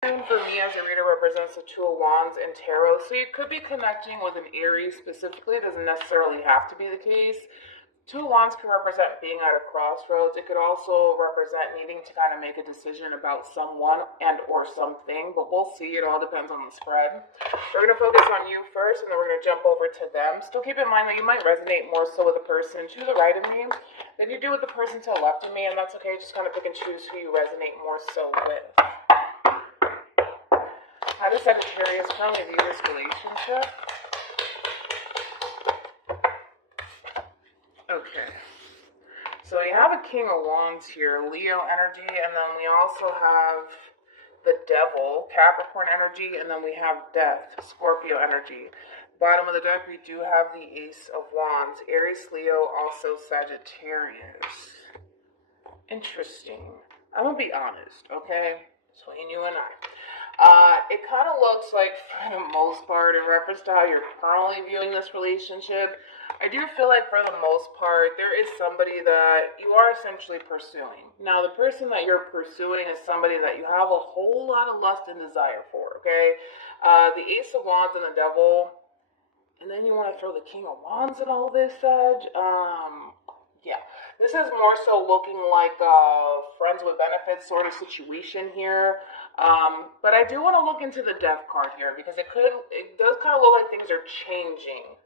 For me as a reader represents the Two of Wands and Tarot. So you could be connecting with an Aries specifically. It doesn't necessarily have to be the case. Two of Wands can represent being at a crossroads. It could also represent needing to kind of make a decision about someone and or something, but we'll see. It all depends on the spread. We're going to focus on you first, and then we're going to jump over to them. Still keep in mind that you might resonate more so with the person to the right of me than you do with the person to the left of me, and that's okay. Just kind of pick and choose who you resonate more so with. How does Sagittarius currently view this relationship? Okay. So we have a King of Wands here, Leo energy, and then we also have the Devil, Capricorn energy, and then we have Death, Scorpio energy. Bottom of the deck, we do have the Ace of Wands, Aries, Leo, also Sagittarius. Interesting. I'm going to be honest, okay? Between you and I. It kind of looks like, for the most part, in reference to how you're currently viewing this relationship, I do feel like for the most part, there is somebody that you are essentially pursuing. Now, the person that you're pursuing is somebody that you have a whole lot of lust and desire for, okay? The Ace of Wands and the Devil, and then you want to throw the King of Wands in all this, Sag? Yeah. This is more so looking like a friends with benefits sort of situation here. But I do want to look into the Death card here because it does kind of look like things are changing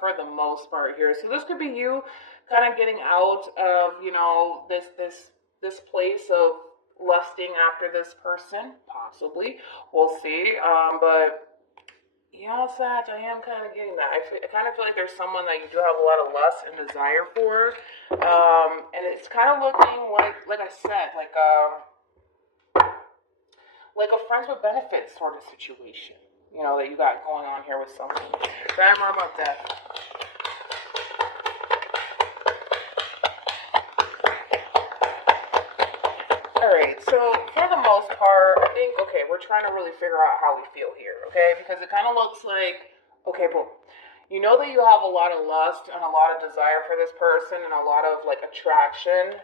for the most part here. So this could be you kind of getting out of, this place of lusting after this person, possibly. We'll see. But yeah, Sag, I am kind of getting that. I kind of feel like there's someone that you do have a lot of lust and desire for. And it's kind of looking like I said, like a friends with benefits sort of situation, that you got going on here with someone. Say more about that. Alright, so for the most part, I think, okay, we're trying to really figure out how we feel here, okay? Because it kind of looks like, okay, boom. You know that you have a lot of lust and a lot of desire for this person and a lot of, attraction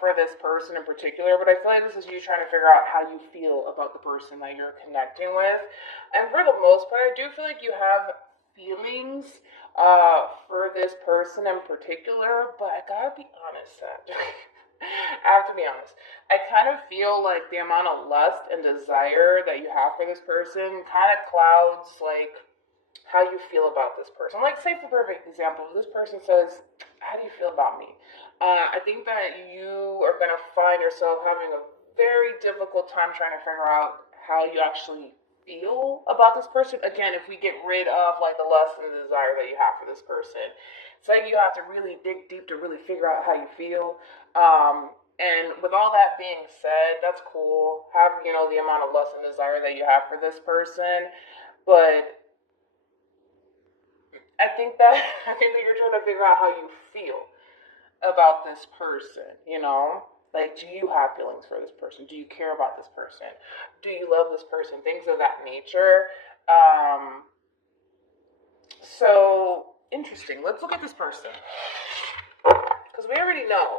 for this person in particular. But I feel like this is you trying to figure out how you feel about the person that you're connecting with. And for the most part, I do feel like you have feelings for this person in particular. But I gotta be honest, Sag. I have to be honest. I kind of feel like the amount of lust and desire that you have for this person kind of clouds, how you feel about this person. Like, say for perfect example, this person says, how do you feel about me? I think that you are going to find yourself having a very difficult time trying to figure out how you actually feel about this person. Again, if we get rid of, the lust and the desire that you have for this person, it's like you have to really dig deep to really figure out how you feel. And with all that being said, that's cool. Have, the amount of lust and desire that you have for this person. But I think that you're trying to figure out how you feel about this person, Like, do you have feelings for this person? Do you care about this person? Do you love this person? Things of that nature. So, interesting. Let's look at this person. Because we already know,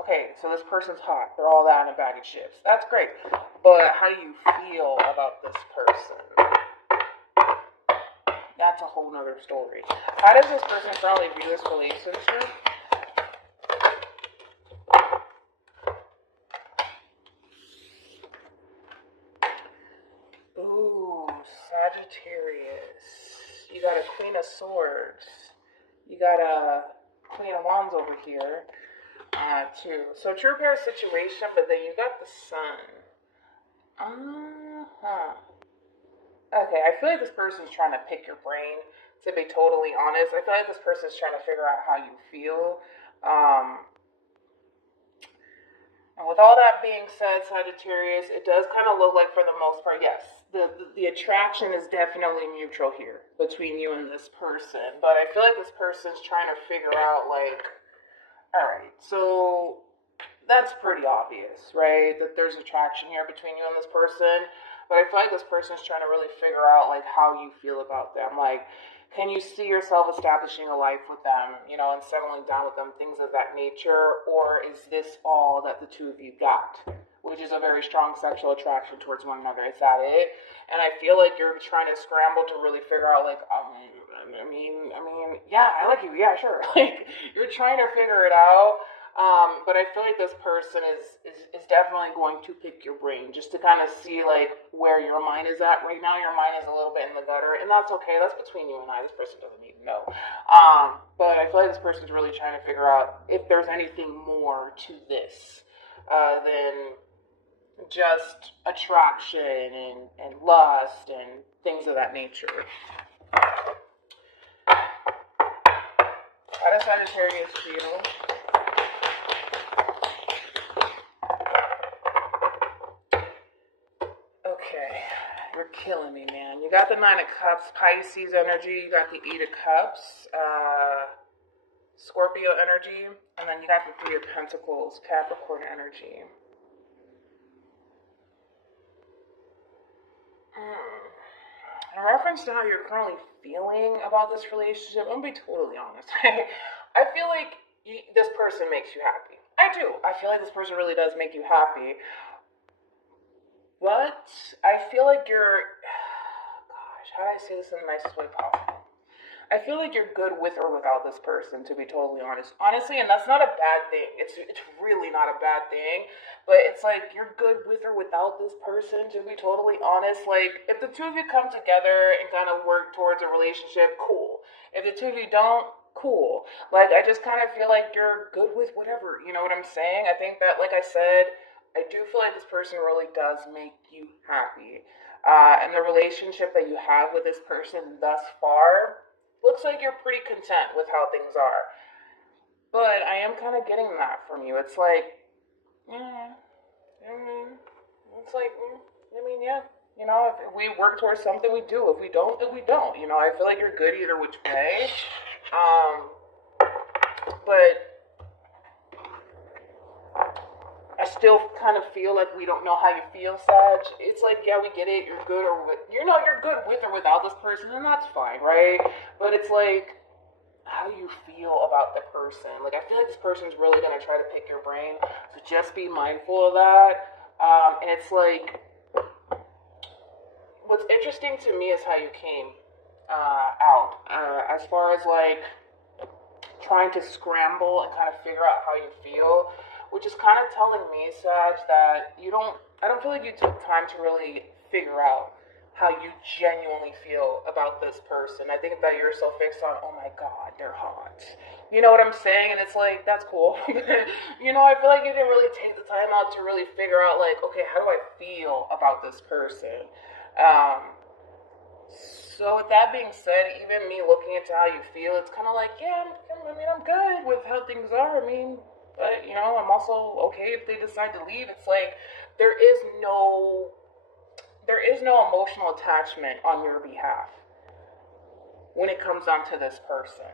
okay, so this person's hot. They're all that in a bag of chips. That's great. But how do you feel about this person? That's a whole nother story. How does this person currently view this relationship? Ooh, Sagittarius. You got a Queen of Swords. You got a Queen of Wands over here, too. So true pair situation, but then you got the Sun. Okay, I feel like this person's trying to pick your brain, to be totally honest. I feel like this person's trying to figure out how you feel. And with all that being said, Sagittarius, it does kind of look like, for the most part, yes, the attraction is definitely mutual here between you and this person. But I feel like this person's trying to figure out, all right, so that's pretty obvious, right? That there's attraction here between you and this person. But I feel like this person's trying to really figure out, how you feel about them. Can you see yourself establishing a life with them, and settling down with them, things of that nature? Or is this all that the two of you got, which is a very strong sexual attraction towards one another. Is that it? And I feel like you're trying to scramble to really figure out, like, yeah, I like you, yeah, sure. Like, you're trying to figure it out. But I feel like this person is definitely going to pick your brain just to kind of see, like, where your mind is at right now. Your mind is a little bit in the gutter, and that's okay. That's between you and I. This person doesn't need to know. But I feel like this person's really trying to figure out if there's anything more to this than just attraction and lust and things of that nature. How does Sagittarius feel? You're killing me, man. You got the Nine of Cups, Pisces energy. You got the Eight of Cups, Scorpio energy. And then you got the Three of Pentacles, Capricorn energy. In reference to how you're currently feeling about this relationship, I'm going to be totally honest. I feel like this person makes you happy. I do. I feel like this person really does make you happy. But I feel like you're, gosh, how do I say this in the nicest way possible? I feel like you're good with or without this person, to be totally honest. Honestly, and that's not a bad thing. It's really not a bad thing. But it's like you're good with or without this person, to be totally honest. Like, if the two of you come together and kind of work towards a relationship, cool. If the two of you don't, cool. Like, I just kind of feel like you're good with whatever. You know what I'm saying? I think that, like I said, I do feel like this person really does make you happy. And the relationship that you have with this person thus far looks like you're pretty content with how things are. But I am kind of getting that from you. It's like, yeah. You know, if we work towards something, we do. If we don't, then we don't. You know, I feel like you're good either which way. But I still kind of feel like we don't know how you feel, Sag. It's like, yeah, we get it. You're good you're good with or without this person, and that's fine, right? But it's like, how do you feel about the person? Like, I feel like this person's really going to try to pick your brain, so just be mindful of that. And it's like, what's interesting to me is how you came out. As far as, like, trying to scramble and kind of figure out how you feel, which is kind of telling me, Sag, that I don't feel like you took time to really figure out how you genuinely feel about this person. I think that you're so fixed on, oh my God, they're hot. You know what I'm saying? And it's like, that's cool. You know, I feel like you didn't really take the time out to really figure out, like, okay, how do I feel about this person? So with that being said, even me looking into how you feel, it's kind of like, yeah, I'm good with how things are. But, you know, I'm also okay if they decide to leave. It's like, there is no emotional attachment on your behalf when it comes down to this person.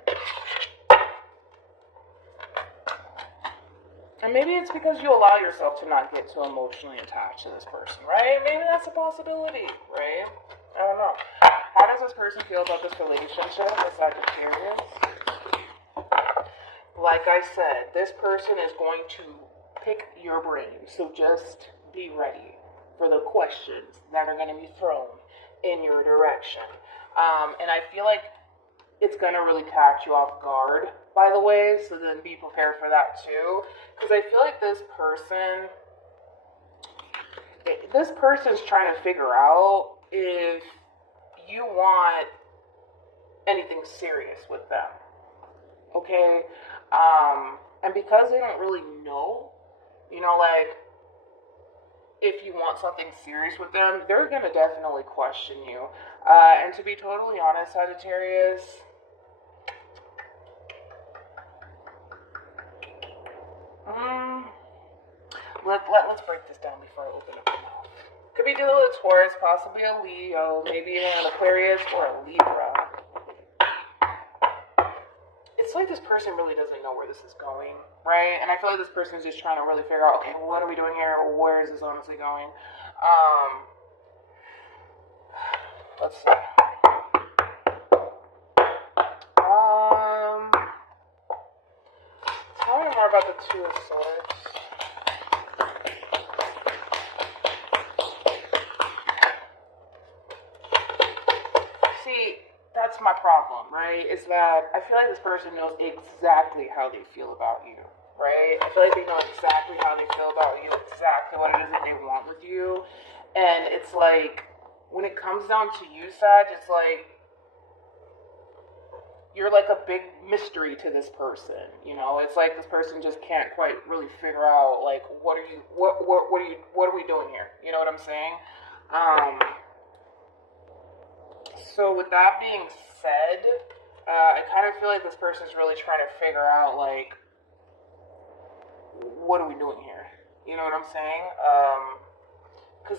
And maybe it's because you allow yourself to not get too emotionally attached to this person, right? Maybe that's a possibility, right? I don't know. How does this person feel about this relationship with Sagittarius? Like I said, this person is going to pick your brain, so just be ready for the questions that are going to be thrown in your direction. And I feel like it's going to really catch you off guard, by the way, so then be prepared for that too. Because I feel like this person's trying to figure out if you want anything serious with them. Okay? And because they don't really know, you know, like, if you want something serious with them, they're going to definitely question you. And to be totally honest, Sagittarius, let's break this down before I open up my mouth. Could be dealing with a Taurus, possibly a Leo, maybe even an Aquarius or a Libra. It's like this person really doesn't know where this is going, right? And I feel like this person is just trying to really figure out, okay, well, what are we doing here? Where is this honestly going? Let's see. Tell me more about the Two of Swords. that's my problem, right? Is that I feel like this person knows exactly how they feel about you, right? I feel like they know exactly how they feel about you, exactly what it is that they want with you. And it's like, when it comes down to you, Sag, it's like, you're like a big mystery to this person, you know. It's like this person just can't quite really figure out, like, what are we doing here? You know what I'm saying? So with that being said, I kind of feel like this person's really trying to figure out, like, what are we doing here? You know what I'm saying? Because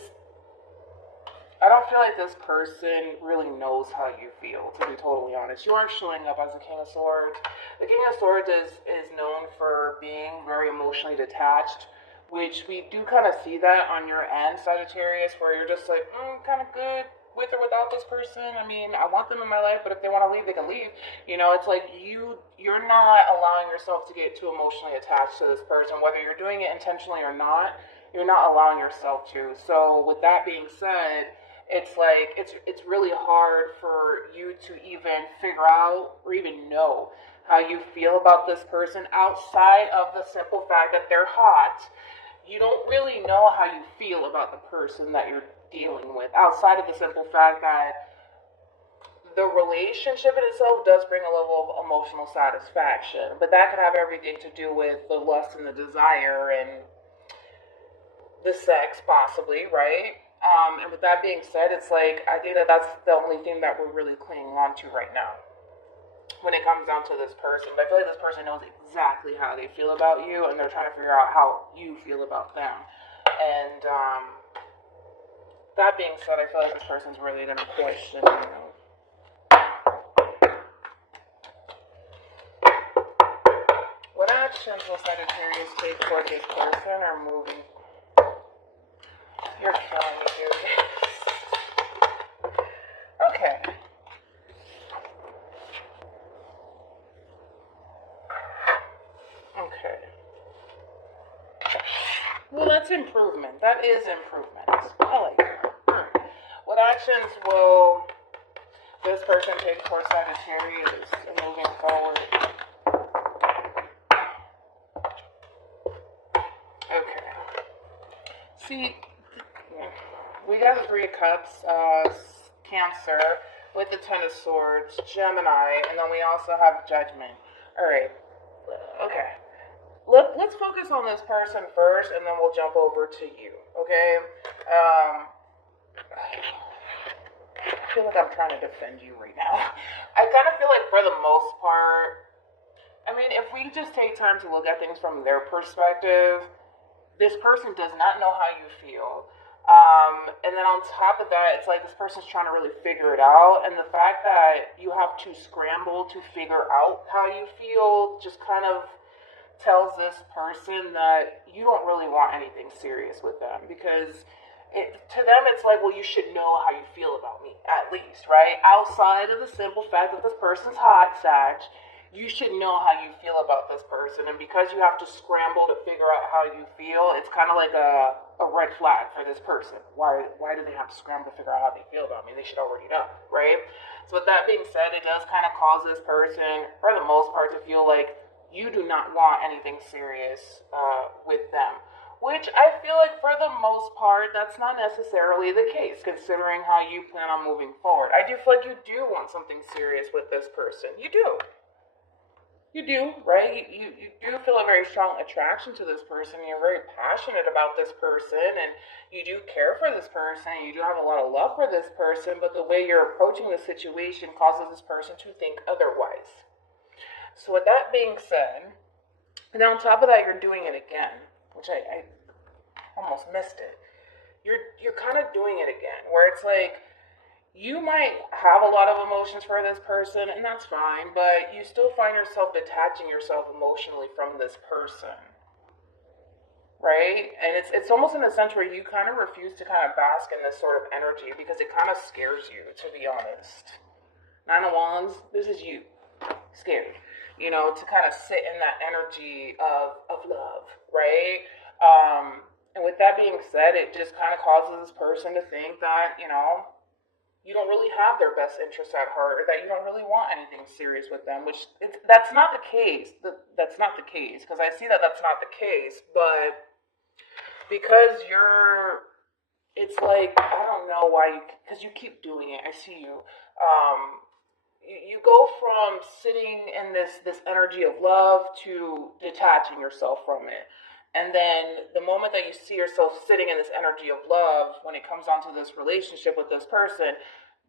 I don't feel like this person really knows how you feel, to be totally honest. You aren't showing up as a King of Swords. The King of Swords is known for being very emotionally detached, which we do kind of see that on your end, Sagittarius, where you're just like, kind of good with or without this person. I mean, I want them in my life, but if they want to leave, they can leave. You know, it's like you're not allowing yourself to get too emotionally attached to this person, whether you're doing it intentionally or not. You're not allowing yourself to. So with that being said, it's like it's really hard for you to even figure out or even know how you feel about this person outside of the simple fact that they're hot. You don't really know how you feel about the person that you're dealing with outside of the simple fact that the relationship in itself does bring a level of emotional satisfaction, but that could have everything to do with the lust and the desire and the sex, possibly, right? And with that being said, it's like, I think that that's the only thing that we're really clinging on to right now when it comes down to this person. But I feel like this person knows exactly how they feel about you, and they're trying to figure out how you feel about them. And that being said, I feel like this person's really going to question, you know. What actions will Sagittarius take toward this person or moving? You're killing me, dude. Okay. Okay. Well, that's improvement. That is improvement. I like that. Alright. What actions will this person take towards Sagittarius and moving forward? Okay. See, we got the Three of Cups, Cancer, with the Ten of Swords, Gemini, and then we also have Judgment. Alright. Okay. Let's focus on this person first, and then we'll jump over to you, okay? I feel like I'm trying to defend you right now. I kind of feel like for the most part, I mean, if we just take time to look at things from their perspective, this person does not know how you feel. And then on top of that, it's like this person's trying to really figure it out. And the fact that you have to scramble to figure out how you feel just kind of tells this person that you don't really want anything serious with them. Because to them, it's like, well, you should know how you feel about me, at least, right? Outside of the simple fact that this person's hot, Sag, you should know how you feel about this person. And because you have to scramble to figure out how you feel, it's kind of like a red flag for this person. Why do they have to scramble to figure out how they feel about me? They should already know, right? So with that being said, it does kind of cause this person, for the most part, to feel like you do not want anything serious with them. Which I feel like for the most part, that's not necessarily the case, considering how you plan on moving forward. I do feel like you do want something serious with this person. You do. You do, right? You do feel a very strong attraction to this person. You're very passionate about this person, and you do care for this person. You do have a lot of love for this person, but the way you're approaching the situation causes this person to think otherwise. So with that being said, and on top of that, you're doing it again, which I almost missed it. You're kind of doing it again, where it's like, you might have a lot of emotions for this person, and that's fine, but you still find yourself detaching yourself emotionally from this person, right? And it's almost in a sense where you kind of refuse to kind of bask in this sort of energy because it kind of scares you, to be honest. Nine of Wands, this is you, scared, you know, to kind of sit in that energy of love, right? And with that being said, it just kind of causes this person to think that, you know, you don't really have their best interests at heart, or that you don't really want anything serious with them, that's not the case. That's not the case, because I see that that's not the case, but because it's like, I don't know why because you keep doing it. I see you. You go from sitting in this energy of love to detaching yourself from it. And then the moment that you see yourself sitting in this energy of love, when it comes down to this relationship with this person,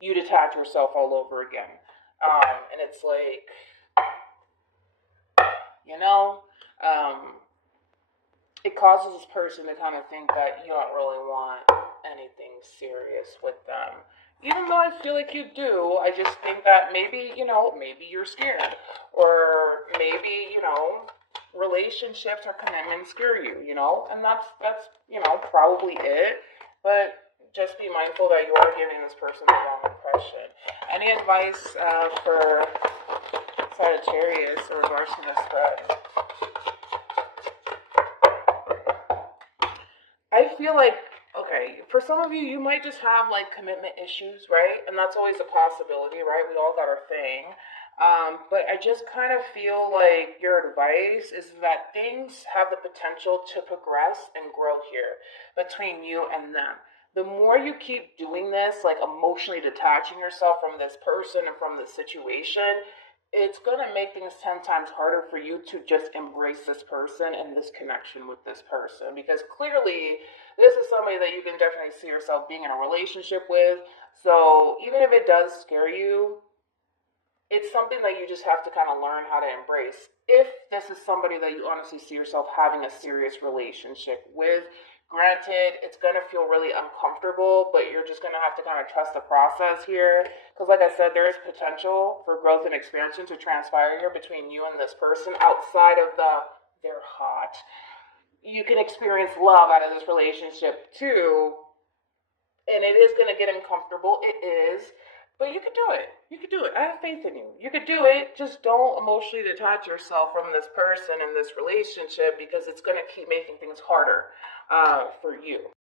you detach yourself all over again. And it's like, you know, it causes this person to kind of think that you don't really want anything serious with them. Even though I feel like you do, I just think that maybe you're scared. Or maybe, relationships or commitments scare you, and that's probably it. But just be mindful that you are giving this person the wrong impression. Any advice for Sagittarius in regards to this spread? I feel like, okay, for some of you, you might just have like commitment issues, right? And that's always a possibility, right? We all got our thing. But I just kind of feel like your advice is that things have the potential to progress and grow here between you and them. The more you keep doing this, like emotionally detaching yourself from this person and from the situation, it's going to make things 10 times harder for you to just embrace this person and this connection with this person. Because clearly, this is somebody that you can definitely see yourself being in a relationship with. So even if it does scare you, it's something that you just have to kind of learn how to embrace. If this is somebody that you honestly see yourself having a serious relationship with, granted, it's going to feel really uncomfortable, but you're just going to have to kind of trust the process here. Because like I said, there is potential for growth and expansion to transpire here between you and this person outside of they're hot. You can experience love out of this relationship too. And it is going to get uncomfortable. It is. But you could do it. You could do it. I have faith in you. You could do it. Just don't emotionally detach yourself from this person and this relationship, because it's going to keep making things harder for you.